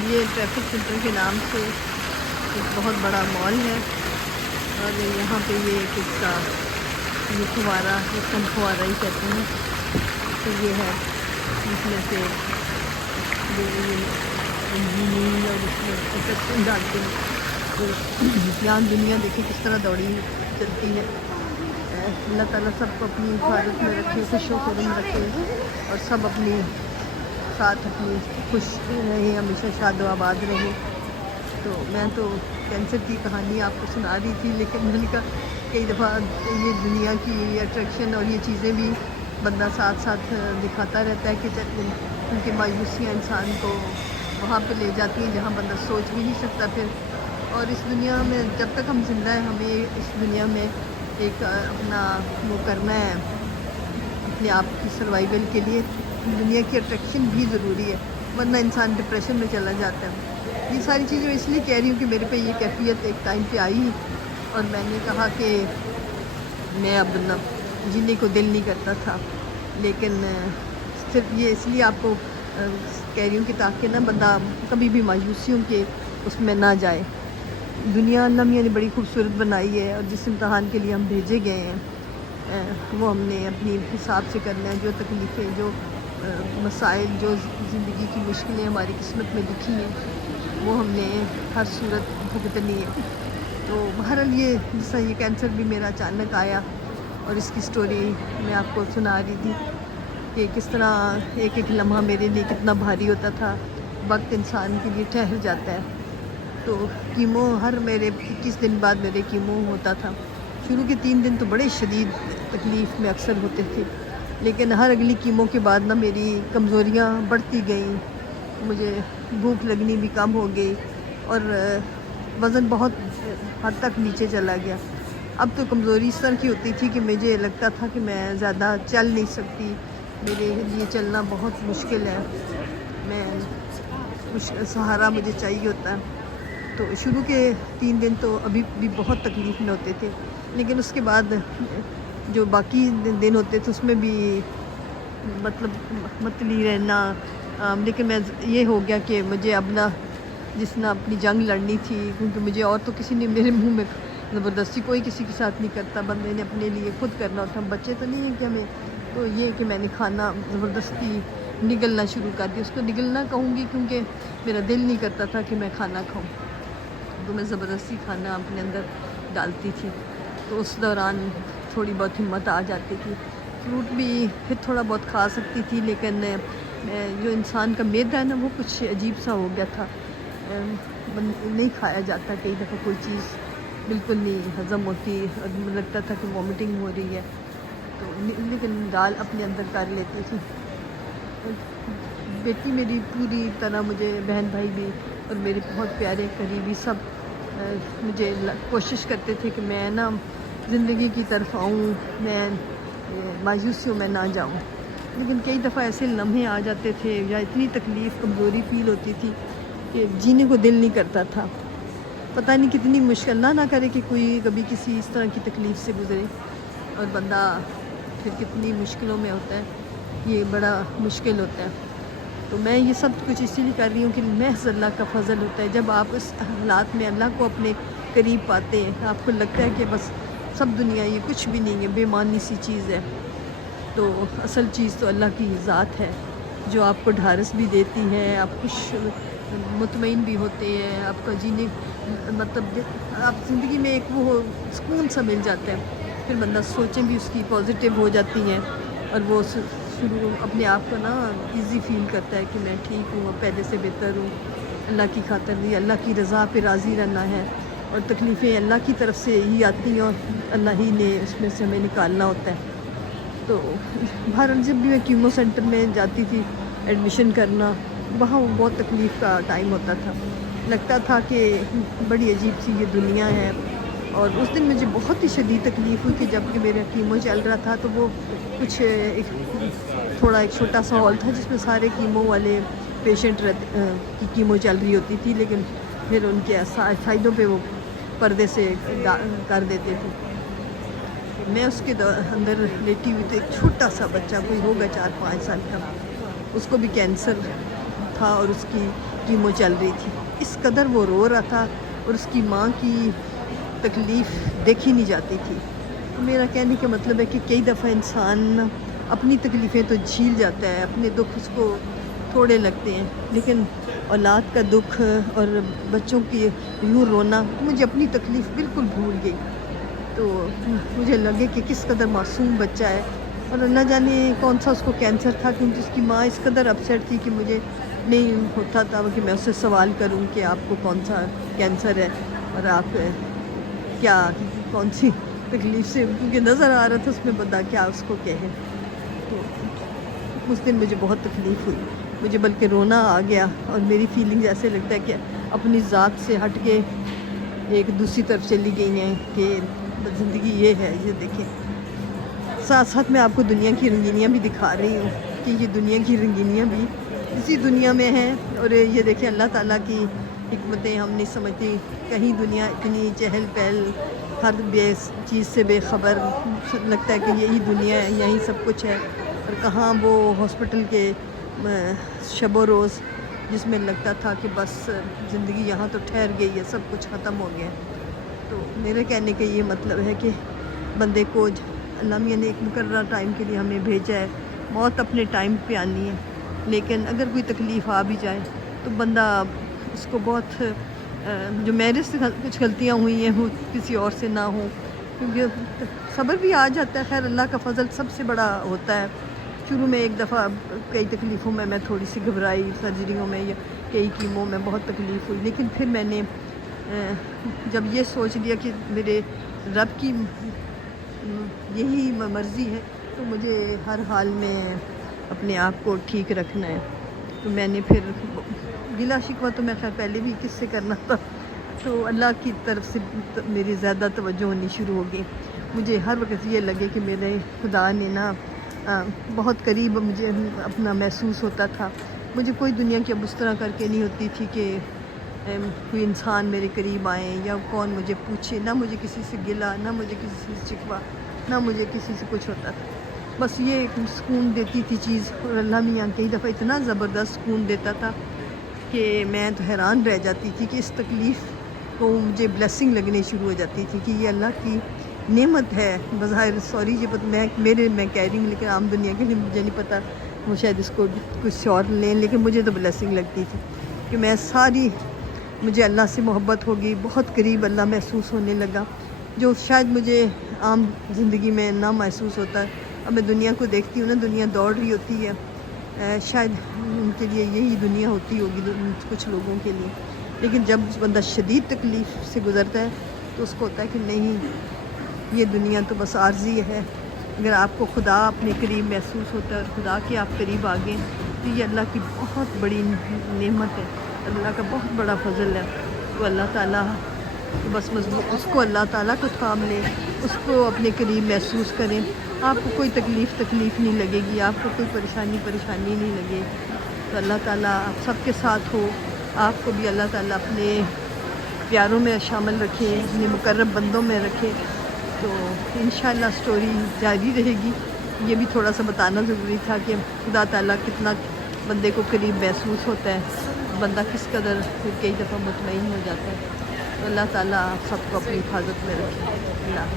یہ traffic centre کے نام سے ایک بہت بڑا مال ہے، اور یہاں پہ یہ ایک اس کا یہ فوارہ کم فوارہ ہی کہتے ہیں، تو یہ ہے اس میں سے یہ انجینئرنگ اور اس میں افیکشن ڈالتے ہیں۔ تو یہاں دنیا دیکھیں کس طرح دوڑی چلتی ہے۔ اللہ تعالیٰ سب کو اپنی حفاظت میں رکھے، خوش و خرم رکھے، اور سب اپنی ساتھ اپنی خوش رہے، ہمیشہ شاد و آباد رہے۔ تو میں تو کینسر کی کہانی آپ کو سنا رہی تھی، لیکن میں نے کہا کئی دفعہ یہ دنیا کی اٹریکشن اور یہ چیزیں بھی بندہ ساتھ ساتھ دکھاتا رہتا ہے کہ کیونکہ مایوسیاں انسان کو وہاں پہ لے جاتی ہیں جہاں بندہ سوچ بھی نہیں سکتا پھر۔ اور اس دنیا میں جب تک ہم زندہ ہیں ہمیں اس دنیا میں ایک اپنا وہ کرنا ہے، اپنے آپ کی سروائیول کے لیے دنیا کی اٹریکشن بھی ضروری ہے، ورنہ انسان ڈپریشن میں چلا جاتا ہے۔ یہ ساری چیزیں میں اس لیے کہہ رہی ہوں کہ میرے پہ یہ کیفیت ایک ٹائم پہ آئی، اور میں نے کہا کہ میں اب جینے کو دل نہیں کرتا تھا، لیکن صرف یہ اس لیے آپ کو کہہ رہی ہوں کہ تاکہ نا بندہ کبھی بھی مایوسیوں کے اس میں نہ جائے۔ دنیا اللہ میاں نے بڑی خوبصورت بنائی ہے، اور جس امتحان کے لیے ہم بھیجے گئے ہیں وہ ہم نے اپنی حساب سے کرنا ہے۔ جو تکلیفیں، جو مسائل، جو زندگی کی مشکلیں ہماری قسمت میں لکھی ہیں وہ ہم نے ہر صورت بھگتنی ہے۔ تو بہرحال یہ جس طرح یہ کینسر بھی میرا اچانک آیا، اور اس کی سٹوری میں آپ کو سنا رہی تھی کہ کس طرح ایک ایک لمحہ میرے لیے کتنا بھاری ہوتا تھا، وقت انسان کے لیے ٹھہر جاتا ہے۔ تو کیمو ہر میرے 21 دن بعد میرے کیمو ہوتا تھا۔ شروع کے 3 دن تو بڑے شدید تکلیف میں اکثر ہوتے تھے، لیکن ہر اگلی کیمو کے بعد نا میری کمزوریاں بڑھتی گئیں، مجھے بھوک لگنی بھی کم ہو گئی، اور وزن بہت حد تک نیچے چلا گیا۔ اب تو کمزوری اس طرح کی ہوتی تھی کہ مجھے لگتا تھا کہ میں زیادہ چل نہیں سکتی، میرے لیے چلنا بہت مشکل ہے، میں سہارا مجھے چاہیے ہوتا ہے۔ تو شروع کے 3 دن تو ابھی بھی بہت تکلیف میں ہوتے تھے، لیکن اس کے بعد جو باقی دن ہوتے تھے اس میں بھی مطلب متلی رہنا، لیکن میں یہ ہو گیا کہ مجھے اب نہ جس نہ اپنی جنگ لڑنی تھی، کیونکہ مجھے اور تو کسی نے میرے منہ میں زبردستی کوئی کسی کے ساتھ نہیں کرتا، بندے نے اپنے لیے خود کرنا ہوتا۔ ہم بچے تو نہیں ہیں کہ ہمیں، تو یہ کہ میں نے کھانا زبردستی نگلنا شروع کر دیا۔ اس کو نگلنا کہوں گی کیونکہ میرا دل نہیں کرتا تھا کہ میں کھانا کھاؤں، تو میں زبردستی کھانا اپنے اندر ڈالتی تھی، تو اس دوران تھوڑی بہت ہمت آ جاتی تھی۔ فروٹ بھی پھر تھوڑا بہت کھا سکتی تھی، لیکن جو انسان کا معدہ ہے نا وہ کچھ عجیب سا ہو گیا تھا، نہیں کھایا جاتا، کئی دفعہ کوئی چیز بالکل نہیں ہضم ہوتی، اور لگتا تھا کہ وامٹنگ ہو رہی ہے، تو لیکن دال اپنے اندر کر لیتی تھی۔ بیٹی میری پوری طرح مجھے، بہن بھائی بھی اور میرے بہت پیارے قریبی سب مجھے کوشش کرتے تھے کہ میں نا زندگی کی طرف آؤں، میں مایوسیوں میں نہ جاؤں، لیکن کئی دفعہ ایسے لمحے آ جاتے تھے یا اتنی تکلیف، کمزوری فیل ہوتی تھی کہ جینے کو دل نہیں کرتا تھا۔ پتہ نہیں کتنی مشکل نہ کرے کہ کوئی کبھی کسی اس طرح کی تکلیف سے گزرے، اور بندہ پھر کتنی مشکلوں میں ہوتا ہے، یہ بڑا مشکل ہوتا ہے۔ تو میں یہ سب کچھ اسی لیے کر رہی ہوں کہ محض اللہ کا فضل ہوتا ہے۔ جب آپ اس حالات میں اللہ کو اپنے قریب پاتے ہیں، آپ کو لگتا ہے کہ بس سب دنیا یہ کچھ بھی نہیں ہے، بے معنی سی چیز ہے، تو اصل چیز تو اللہ کی ذات ہے جو آپ کو ڈھارس بھی دیتی ہے، آپ خوش مطمئن بھی ہوتے ہیں، آپ کا جینے مطلب آپ زندگی میں ایک وہ سکون سا مل جاتا ہے، پھر بندہ سوچیں بھی اس کی پازیٹیو ہو جاتی ہیں، اور وہ شروع اپنے آپ کو نا ایزی فیل کرتا ہے کہ میں ٹھیک ہوں، اب پہلے سے بہتر ہوں، اللہ کی خاطر بھی اللہ کی رضا پہ راضی رہنا ہے، اور تکلیفیں اللہ کی طرف سے ہی آتی ہیں، اور اللہ ہی نے اس میں سے ہمیں نکالنا ہوتا ہے۔ تو بہرحال جب بھی میں کیمو سینٹر میں جاتی تھی ایڈمیشن کرنا، وہاں بہت تکلیف کا ٹائم ہوتا تھا، لگتا تھا کہ بڑی عجیب سی یہ دنیا ہے۔ اور اس دن مجھے بہت ہی شدید تکلیف ہوئی کہ جب کہ میرا کیمو چل رہا تھا، تو وہ کچھ تھوڑا ایک چھوٹا سا ہال تھا جس میں سارے کیمو والے پیشنٹ کی کیمو چل رہی ہوتی تھی، لیکن پھر ان کے سائڈوں پہ وہ پردے سے کر دیتے تھے۔ میں اس کے اندر لیٹی ہوئی، تو ایک چھوٹا سا بچہ، کوئی ہوگا 4-5 سال کا، اس کو بھی کینسر تھا، اور اس کی کیمو چل رہی تھی، اس قدر وہ رو رہا تھا اور اس کی ماں کی تکلیف دیکھی نہیں جاتی تھی۔ تو میرا کہنے کا مطلب ہے کہ کئی دفعہ انسان اپنی تکلیفیں تو جھیل جاتا ہے، اپنے دکھ اس کو تھوڑے لگتے ہیں، لیکن اولاد کا دکھ اور بچوں کی یوں رونا، مجھے اپنی تکلیف بالکل بھول گئی۔ تو مجھے لگے کہ کس قدر معصوم بچہ ہے، اور نہ جانے کون سا اس کو کینسر تھا، کیونکہ اس کی ماں اس قدر اپسیٹ تھی کہ مجھے نہیں ہوتا تھا کہ میں اس سے سوال کروں کہ آپ کو کون سا کینسر ہے اور آپ کیا کون سی تکلیف سے، کیونکہ نظر آ رہا تھا اس میں بندہ کیا اس کو کہے۔ تو اس دن مجھے بہت تکلیف ہوئی، مجھے بلکہ رونا آ گیا، اور میری فیلنگ ایسے لگتا ہے کہ اپنی ذات سے ہٹ کے ایک دوسری طرف چلی گئی ہیں کہ زندگی یہ ہے، یہ دیکھیں۔ ساتھ ساتھ میں آپ کو دنیا کی رنگینیاں بھی دکھا رہی ہوں کہ یہ دنیا کی رنگینیاں بھی اسی دنیا میں ہیں، اور یہ دیکھیں اللہ تعالیٰ کی حکمتیں ہم نہیں سمجھتی، کہیں دنیا اتنی چہل پہل، ہر چیز سے بے خبر، لگتا ہے کہ یہی دنیا ہے، یہی سب کچھ ہے، اور کہاں وہ ہاسپٹل کے شب و روز جس میں لگتا تھا کہ بس زندگی یہاں تو ٹھہر گئی ہے، سب کچھ ختم ہو گیا ہے۔ تو میرے کہنے کا یہ مطلب ہے کہ بندے کو اللہ میاں نے ایک مقررہ ٹائم کے لیے ہمیں بھیجا ہے، موت اپنے ٹائم پہ آنی ہے، لیکن اگر کوئی تکلیف آ بھی جائے تو بندہ اس کو بہت جو میرے سے کچھ غلطیاں ہوئی ہیں وہ کسی اور سے نہ ہوں، کیونکہ صبر بھی آ جاتا ہے، خیر اللہ کا فضل سب سے بڑا ہوتا ہے۔ شروع میں ایک دفعہ کئی تکلیفوں میں تھوڑی سی گھبرائی، سرجریوں میں یا کئی کیموں میں بہت تکلیف ہوئی، لیکن پھر میں نے جب یہ سوچ لیا کہ میرے رب کی یہی مرضی ہے تو مجھے ہر حال میں اپنے آپ کو ٹھیک رکھنا ہے، تو میں نے پھر گلا شکوہ تو میں خیر پہلے بھی کس سے کرنا تھا، تو اللہ کی طرف سے میری زیادہ توجہ ہونی شروع ہو گئی۔ مجھے ہر وقت یہ لگے کہ میرے خدا نے نا بہت قریب مجھے اپنا محسوس ہوتا تھا، مجھے کوئی دنیا کی اب اس طرح کر کے نہیں ہوتی تھی کہ کوئی انسان میرے قریب آئیں یا کون مجھے پوچھے، نہ مجھے کسی سے گلا، نہ مجھے کسی سے شکوہ، نہ مجھے کسی سے کچھ ہوتا تھا، بس یہ ایک سکون دیتی تھی چیز، اور اللہ میاں کئی دفعہ اتنا زبردست سکون دیتا تھا کہ میں تو حیران رہ جاتی تھی کہ اس تکلیف کو مجھے بلیسنگ لگنے شروع ہو جاتی تھی کہ یہ اللہ کی نعمت ہے بظاہر، سوری یہ میں کہہ رہی ہوں، لیکن عام دنیا کے لیے مجھے نہیں پتہ، وہ شاید اس کو کچھ اور لیں، لیکن مجھے تو بلیسنگ لگتی تھی کہ میں مجھے اللہ سے محبت ہوگی، بہت قریب اللہ محسوس ہونے لگا، جو شاید مجھے عام زندگی میں نہ محسوس ہوتا ہے۔ اب میں دنیا کو دیکھتی ہوں نا، دنیا دوڑ رہی ہوتی ہے، شاید ان کے لیے یہی دنیا ہوتی ہوگی کچھ لوگوں کے لیے، لیکن جب بندہ شدید تکلیف سے گزرتا ہے تو اس کو ہوتا ہے کہ نہیں، یہ دنیا تو بس عارضی ہے۔ اگر آپ کو خدا اپنے قریب محسوس ہوتا ہے اور خدا کے آپ قریب آ گئے تو یہ اللہ کی بہت بڑی نعمت ہے، اللہ کا بہت بڑا فضل ہے۔ تو اللہ تعالیٰ بس اس کو اللہ تعالیٰ کو تھام لیں، اس کو اپنے قریب محسوس کریں، آپ کو کوئی تکلیف نہیں لگے گی، آپ کو کوئی پریشانی نہیں لگے گی۔ تو اللہ تعالیٰ آپ سب کے ساتھ ہو، آپ کو بھی اللہ تعالیٰ اپنے پیاروں میں شامل رکھے، اپنے مقرب بندوں میں رکھے، تو انشاءاللہ سٹوری جاری رہے گی۔ یہ بھی تھوڑا سا بتانا ضروری تھا کہ خدا تعالیٰ کتنا بندے کو قریب محسوس ہوتا ہے، بندہ کس قدر پھر کئی دفعہ مطمئن ہو جاتا ہے۔ تو اللہ تعالیٰ آپ سب کو اپنی حفاظت میں رکھے۔ اللہ